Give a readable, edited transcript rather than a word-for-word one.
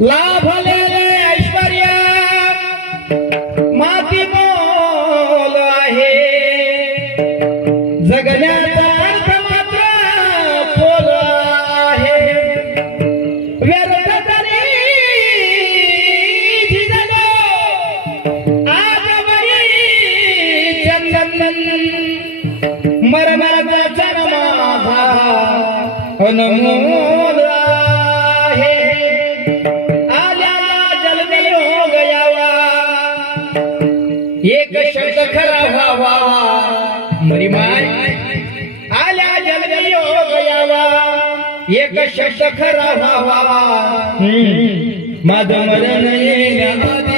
लाभले ऐश्वर्य माती मोल आहे, जगण्याचा अर्थ मात्र पोल आहे. व्यर्थ तरी झिजलो आजवरी चंदन, मरणाचा जन्माचा अनमोल आहे. आल्याला जलमी योग यावा, एक शब्द खरा व्हावा. मरिमाय आल्या जलमी योग यावा, एक शब्द खरा व्हावा. माझं मरण येण्याआधी